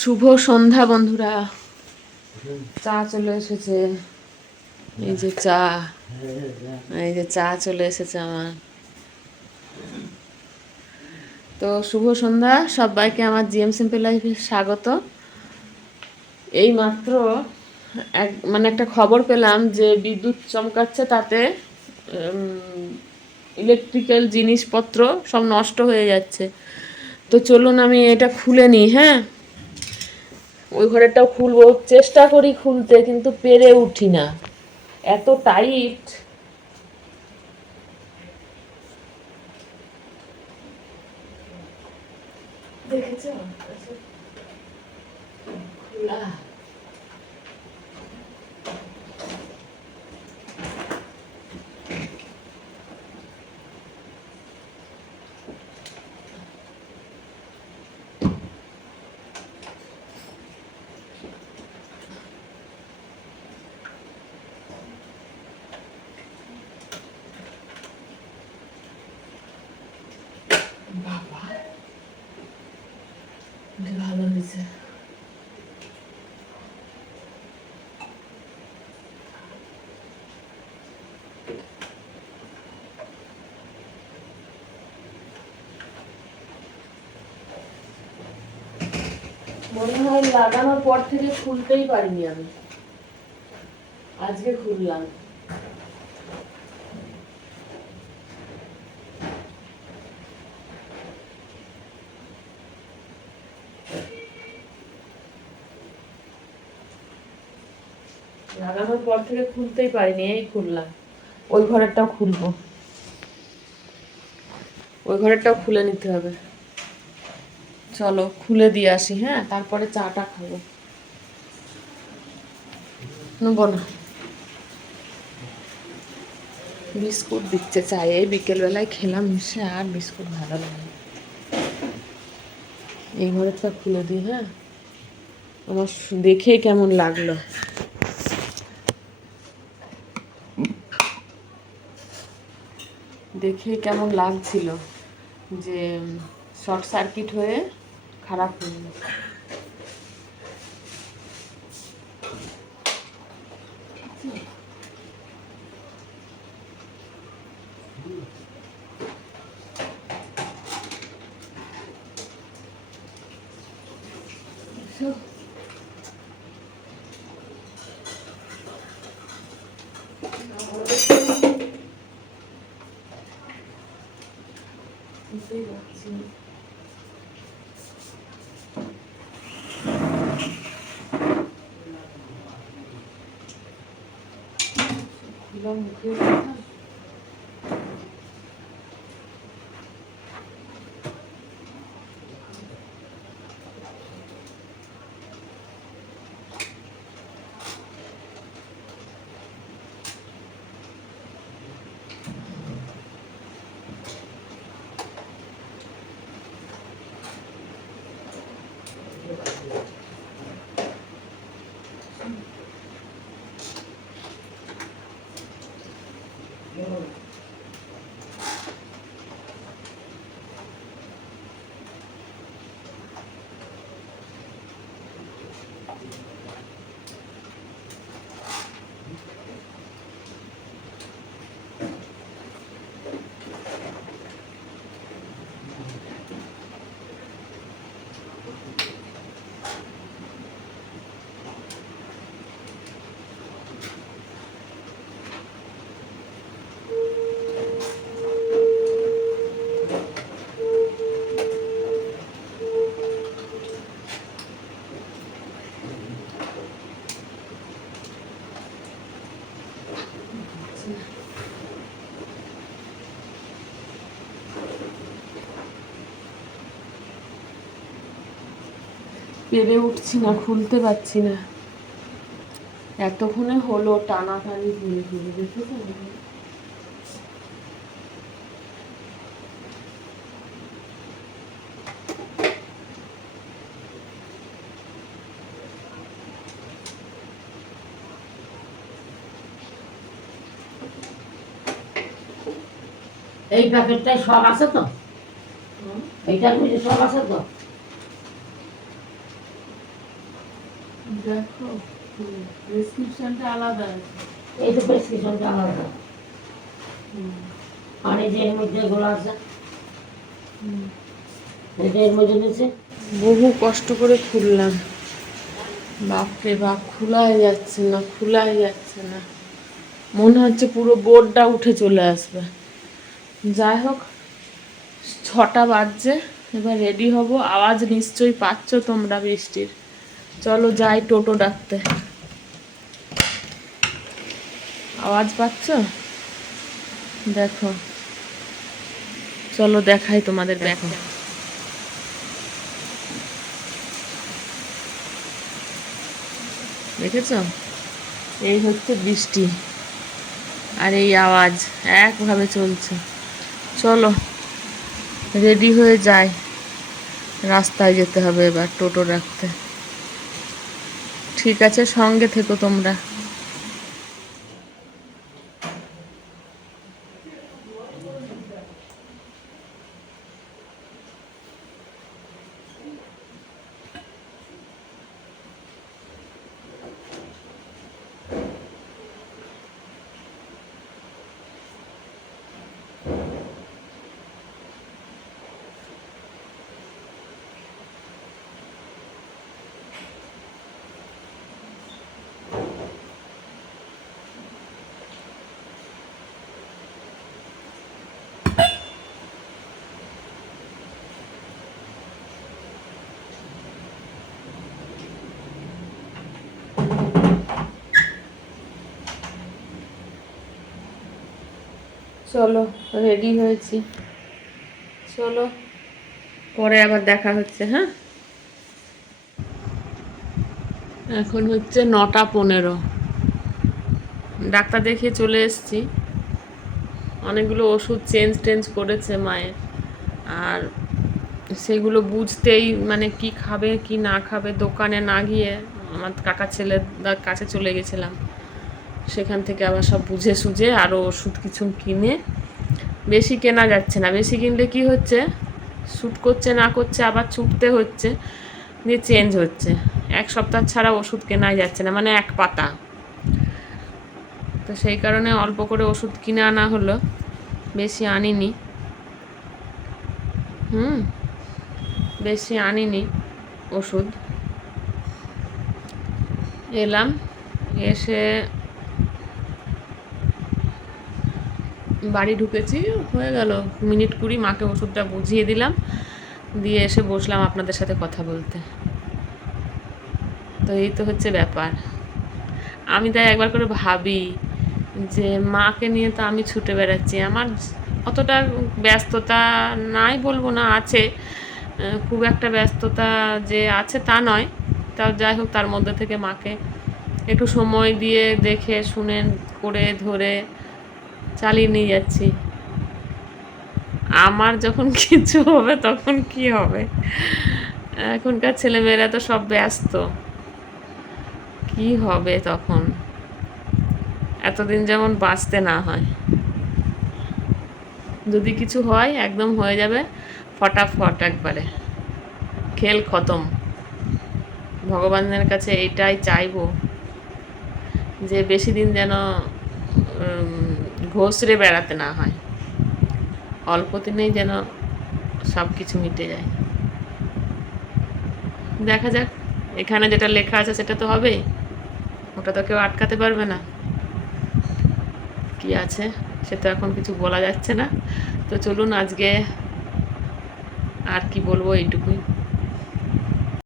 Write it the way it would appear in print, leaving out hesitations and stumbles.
শুভ সন্ধ্যা বন্ধুরা। চা চলে এসেছে, এই যে চা, এই যে চা চলে এসেছে আমার। তো শুভ সন্ধ্যা সবাইকে, আমার জিএম সিম্পল লাইফে স্বাগত। এই মাত্র একটা খবর পেলাম যে বিদ্যুৎ চমকাচ্ছে, তাতে ইলেকট্রিক্যাল জিনিসপত্র সব নষ্ট হয়ে যাচ্ছে। তো চলুন আমি এটা খুলে নিই। হ্যাঁ, ওই ঘরেরটাও খুলবো, চেষ্টা করি খুলতে, কিন্তু পেরে উঠি না, এত টাইট। দেখেছো খোলা? বাবা, ভালো হয়েছে। মনে হয় লাগানোর পর থেকে খুলতেই পারিনি আমি, আজকে খুললাম। লাগানোর পর থেকে খুলতেই পারিনি, এই খুললাম। ওই ঘরেরটাও খুলবো, ওই ঘরেরটাও খুলে নিতে হবে। চলো খুলে দিয়ে আসি, হ্যাঁ, তারপরে চাটা খাবো। নেবো না, বিস্কুট দিচ্ছে চাই, এই বিকেলবেলায় খেলাম মিশে, আর বিস্কুট ভালো লাগে। এই ঘরেরটা খুলে দিই। হ্যাঁ, আমার দেখে কেমন লাগলো, দেখে কেমন লাগছিল যে শর্ট সার্কিট হয়ে খারাপ হয়ে গেছে। বুঝতেই পারছি না। মুখে পেরে উঠছি না, খুলতে পারছি না। এতক্ষণে হলো টানাটানি ঘুরে ঘুরে, দেখেছেন? এই প্যাকেটটায় সব আছে তো, এইটার মধ্যে সব আছে তো। দেখো প্রেসক্রিপশনটা আলাদা আছে। এই তো প্রেসক্রিপশনটা আলাদা। আর এই যে এর মধ্যে এগুলো আছে, এটা এর মধ্যে নিচ্ছে। বহু কষ্ট করে খুললাম, বাপরে বাপ, খোলাই যাচ্ছে না, খোলাই যাচ্ছে না। মনে হচ্ছে পুরো বোর্ডটা উঠে চলে আসবে। যাই হোক, 6টা বাজছে, এবার রেডি হব। আওয়াজ নিশ্চয়ই পাচ্ছ তোমরা বৃষ্টির। চলো যাই টোটো ডাকতে। আওয়াজ পাচ্ছ? দেখো, চলো দেখাই তোমাদের। দেখো, দেখেছ? এই হচ্ছে বৃষ্টি আর এই আওয়াজ একভাবে চলছে। চলো রেডি হয়ে যাই, রাস্তায় যেতে হবে এবার টোটো রাখতে। ঠিক আছে, সঙ্গে থেকো তোমরা। চলো রেডি হয়েছি, চলো পরে আবার দেখা হচ্ছে। হ্যাঁ, এখন হচ্ছে 9টা 15। ডাক্তার দেখিয়ে চলে এসেছি। অনেকগুলো ওষুধ চেঞ্জ করেছে মায়ের, আর সেগুলো বুঝতেই মানে কি খাবে কি না খাবে, দোকানে না গিয়ে আমার কাকা ছেলের কাছে চলে গেছিলাম। সেখান থেকে আবার সব বুঝে সুঝে আরও ওষুধ কিছু কিনে, বেশি কেনা যাচ্ছে না। বেশি কিনলে কি হচ্ছে, শ্যুট করছে না করছে, আবার ছুটতে হচ্ছে, দিয়ে চেঞ্জ হচ্ছে। 1 সপ্তাহ ছাড়া ওষুধ কেনাই যাচ্ছে না, মানে 1 পাতা। তো সেই কারণে অল্প করে ওষুধ কিনে আনা হলো, বেশি আনিনি। বেশি আনিনি ওষুধ। এলাম, এসে বাড়ি ঢুকেছি, হয়ে গেল 1-2 মিনিট, মাকে ওষুধটা বুঝিয়ে দিলাম, দিয়ে এসে বসলাম আপনাদের সাথে কথা বলতে। তো এই তো হচ্ছে ব্যাপার। আমি তাই একবার করে ভাবি যে মাকে নিয়ে তো আমি ছুটে বেড়াচ্ছি, আমার অতটা ব্যস্ততা নাই বলবো না, আছে, খুব একটা ব্যস্ততা যে আছে তা নয়, তাও যাই হোক তার মধ্যে থেকে মাকে একটু সময় দিয়ে দেখে শুনে করে ধরে চালিয়ে নিয়ে যাচ্ছি। আমার যখন কিছু হবে তখন কি হবে? এখনকার ছেলেমেয়েরা তো সব ব্যস্ত, কি হবে তখন? এতদিন যেমন বাঁচতে না হয়, যদি কিছু হয় একদম হয়ে যাবে ফটাফট, একবারে খেল খতম। ভগবানের কাছে এইটাই চাইবো যে বেশি দিন যেন ঘষরে বেড়াতে না হয়, অল্প দিনেই যেন সব কিছু মিটে যায়। দেখা যাক, এখানে যেটা লেখা আছে সেটা তো হবেই, ওটা তো কেউ আটকাতে পারবে না। কি আছে সে তো এখন কিছু বলা যাচ্ছে না। তো চলুন, আজকে আর কি বলবো, এইটুকুই।